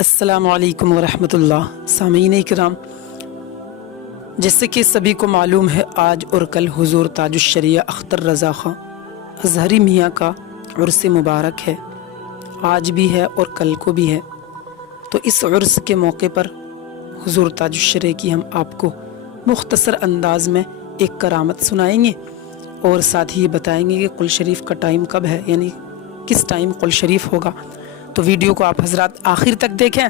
अस्सलामुअलैकुम वरहमतुल्लाह। सामीन इकराम, जैसे कि सभी को मालूम है, आज और कल हुजूर ताजुश्शरिया अख्तर रज़ा ख़ां अज़हरी मियाँ का उर्स मुबारक है। आज भी है और कल को भी है। तो इस उर्स के मौके पर हुजूर ताजुश्शरिया की हम आपको मुख्तसर अंदाज में एक करामत सुनाएंगे और साथ ही ये बताएंगे कि कुल शरीफ का टाइम कब है, यानी किस टाइम कुल शरीफ होगा। तो वीडियो को आप हजरात आखिर तक देखें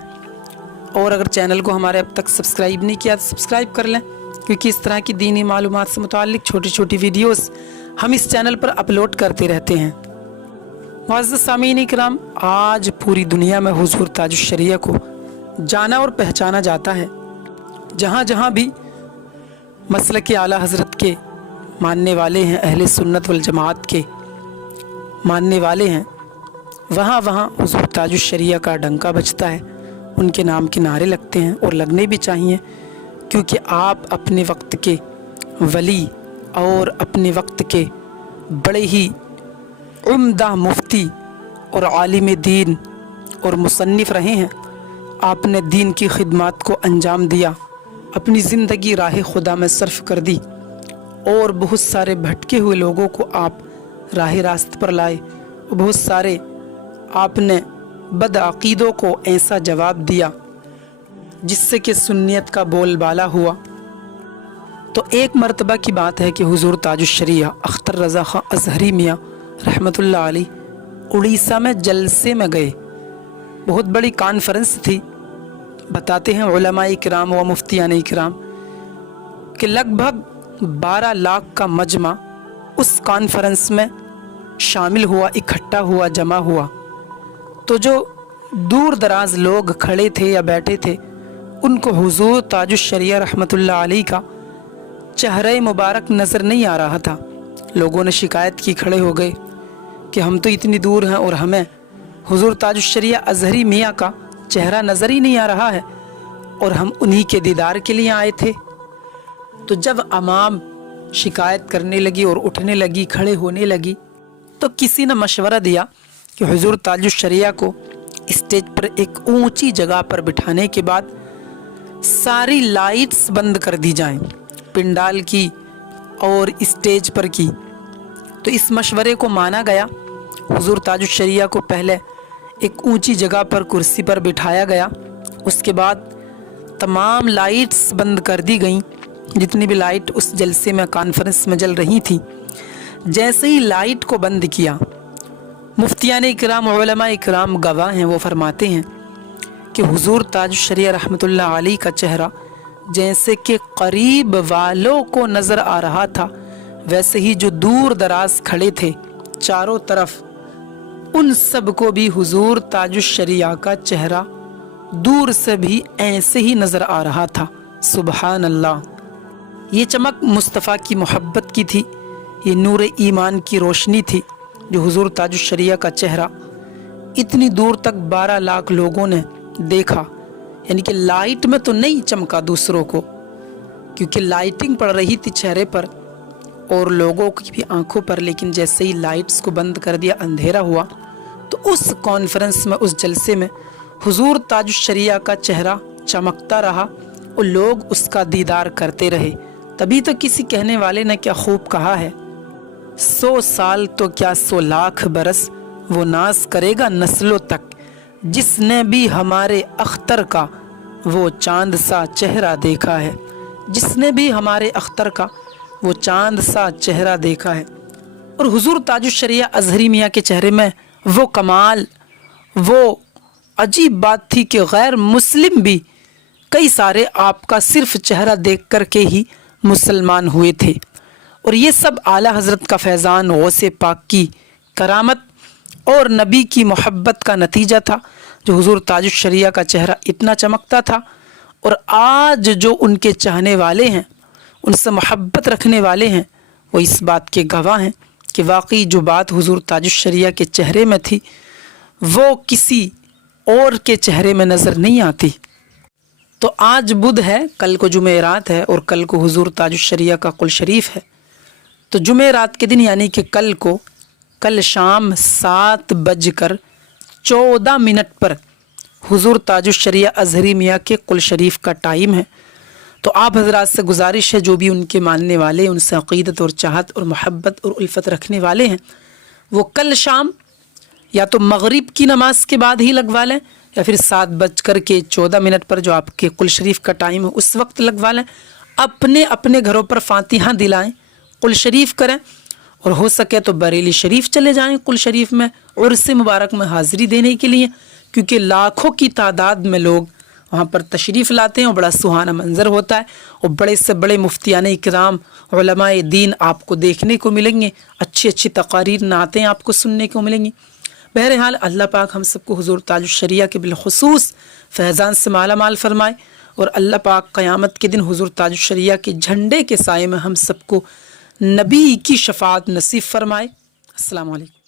और अगर चैनल को हमारे अब तक सब्सक्राइब नहीं किया तो सब्सक्राइब कर लें, क्योंकि इस तरह की दीनी मालूमात से मुताल्लिक छोटी छोटी वीडियोस हम इस चैनल पर अपलोड करते रहते हैं। मुअज़्ज़ज़ सामीन इकराम, आज पूरी दुनिया में हुजूर ताजुश्शरिया को जाना और पहचाना जाता है। जहाँ जहाँ भी मसलक आला हज़रत के मानने वाले हैं, अहले सुन्नत वल जमात के मानने वाले हैं, वहाँ वहाँ हुजूर ताजुश्शरिया का डंका बजता है, उनके नाम के नारे लगते हैं और लगने भी चाहिए, क्योंकि आप अपने वक्त के वली और अपने वक्त के बड़े ही उम्दा मुफ्ती और आलिम दीन और मुसन्निफ़ रहे हैं। आपने दीन की खिदमत को अंजाम दिया, अपनी ज़िंदगी राह खुदा में सर्फ कर दी और बहुत सारे भटके हुए लोगों को आप राह रास्त पर लाए। बहुत सारे आपने बदअक़ीदों को ऐसा जवाब दिया जिससे कि सुन्नियत का बोलबाला हुआ। तो एक मरतबा की बात है कि हुजूर ताजुश्शरिया अख्तर रज़ा ख़ां अज़हरी मियाँ रहमतुल्लाह अलैह उड़ीसा में जलसे में गए। बहुत बड़ी कॉन्फ्रेंस थी। बताते हैं उलमाए किराम व मुफ्तियान इकराम कि लगभग 12 लाख का मजमा उस कॉन्फ्रेंस में शामिल हुआ, इकट्ठा हुआ, जमा हुआ। तो जो दूर दराज लोग खड़े थे या बैठे थे, उनको हुजूर ताजुश्शरिया रहमतुल्लाह अलैह का चेहरा मुबारक नज़र नहीं आ रहा था। लोगों ने शिकायत की, खड़े हो गए कि हम तो इतनी दूर हैं और हमें हुजूर ताजुश्शरिया अज़हरी मियाँ का चेहरा नज़र ही नहीं आ रहा है और हम उन्हीं के दीदार के लिए आए थे। तो जब अमाम शिकायत करने लगी और उठने लगी, खड़े होने लगी, तो किसी ने मशवरा दिया कि हुजूर ताजुश्शरिया को स्टेज पर एक ऊंची जगह पर बिठाने के बाद सारी लाइट्स बंद कर दी जाएं, पिंडाल की और स्टेज पर की। तो इस मशवरे को माना गया। हुजूर ताजुश्शरिया को पहले एक ऊंची जगह पर कुर्सी पर बिठाया गया। उसके बाद तमाम लाइट्स बंद कर दी गईं, जितनी भी लाइट उस जलसे में, कॉन्फ्रेंस में जल रही थी। जैसे ही लाइट को बंद किया, मुफ्तियान इकराम, उलमा इकराम गवाह हैं, वो फरमाते हैं कि हुजूर ताजुश्शरिया रहमतुल्लाह अलैह का चेहरा जैसे कि करीब वालों को नज़र आ रहा था, वैसे ही जो दूर दराज खड़े थे चारों तरफ, उन सब को भी हुजूर ताजुश्शरिया का चेहरा दूर से भी ऐसे ही नज़र आ रहा था। सुबहान अल्लाह। ये चमक मुस्तफ़ा की मोहब्बत की थी, ये नूर ईमान की रोशनी थी जो हुजूर ताजुश्शरिया का चेहरा इतनी दूर तक 12 लाख लोगों ने देखा। यानी कि लाइट में तो नहीं चमका दूसरों को, क्योंकि लाइटिंग पड़ रही थी चेहरे पर और लोगों की भी आंखों पर, लेकिन जैसे ही लाइट्स को बंद कर दिया, अंधेरा हुआ, तो उस कॉन्फ्रेंस में, उस जलसे में हुजूर ताजुश्शरिया का चेहरा चमकता रहा और लोग उसका दीदार करते रहे। तभी तो किसी कहने वाले ने क्या खूब कहा है, 100 साल तो क्या 100 लाख बरस, वो नाज करेगा नस्लों तक, जिसने भी हमारे अख्तर का वो चांद सा चेहरा देखा है। जिसने भी हमारे अख्तर का वो चांद सा चेहरा देखा है। और हुजूर ताजुश्शरिया अज़हरी मियाँ के चेहरे में वो कमाल, वो अजीब बात थी कि गैर मुस्लिम भी कई सारे आपका सिर्फ चेहरा देख कर के ही मुसलमान हुए थे। और ये सब आला हज़रत का फैज़ान, गौसे पाक की करामत और नबी की मोहब्बत का नतीजा था, जो हुजूर ताजुश्शरिया का चेहरा इतना चमकता था। और आज जो उनके चाहने वाले हैं, उनसे मोहब्बत रखने वाले हैं, वो इस बात के गवाह हैं कि वाकई जो बात हुजूर ताजुश्शरिया के चेहरे में थी, वो किसी और के चेहरे में नज़र नहीं आती। तो आज बुध है, कल को जुमेरात है और कल को हुजूर ताजुश्शरिया का कुल शरीफ है। तो जुमेरात के दिन यानी कि कल शाम 7:14 पर حضور تاج الشریعہ اظہری میاں کے قل شریف کا ٹائم ہے، تو آپ حضرات سے گزارش ہے جو بھی ان کے ماننے والے، ان سے عقیدت اور چاہت اور محبت اور الفت رکھنے والے ہیں، وہ کل شام یا تو مغرب کی نماز کے بعد ہی لگوا لیں، یا پھر 7:14 پر جو آپ کے قل شریف کا ٹائم ہے اس وقت لگوا لیں۔ اپنے اپنے گھروں پر فاتحہ دلائیں، قل شریف کریں، اور ہو سکے تو بریلی شریف چلے جائیں قل شریف میں عرس مبارک میں حاضری دینے کے لیے، کیونکہ لاکھوں کی تعداد میں لوگ وہاں پر تشریف لاتے ہیں اور بڑا سہانا منظر ہوتا ہے، اور بڑے سے بڑے مفتیان اکرام، علماء دین آپ کو دیکھنے کو ملیں گے، اچھی اچھی تقاریر نعتیں آپ کو سننے کو ملیں گی۔ بہرحال اللہ پاک ہم سب کو حضور تاج الشریعہ کے بالخصوص فیضان سے مالا مال فرمائے، اور اللہ پاک قیامت کے دن حضور تاج الشریعہ کے جھنڈے کے سائے میں ہم سب کو نبی کی شفاعت نصیب فرمائے۔ السلام علیکم۔